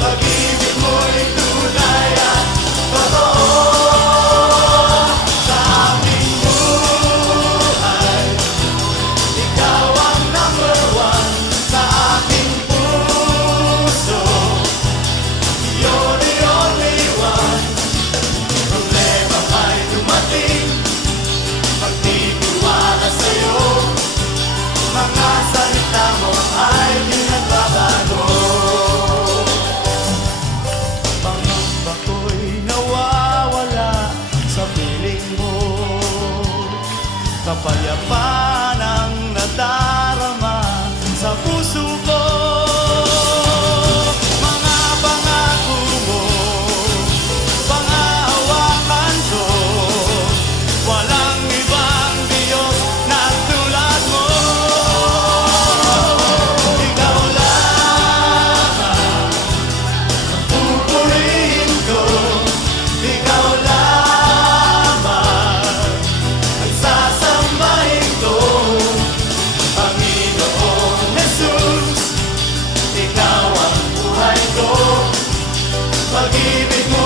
Pag-ibig mo'y tunay at totoo. Sa aking buhay, ikaw ang number one. Sa aking puso, you're the only one. Problema ay dumating, pagtitiwala sa'yo. Mga salita mo ay di nagbabago. Pangamba ko'y nawawala sa piling mo. Kapayapaan ang nadarama sa puso ko. Mga pangako mo, pangahawakan ko. Walang ibang Diyos na tulad mo. Ikaw lamang ang pupurihin ko. Ikaw lamang ang sasambahin ko. Panginoong Jesus, ikaw ang buhay ko. Pag-ibig mo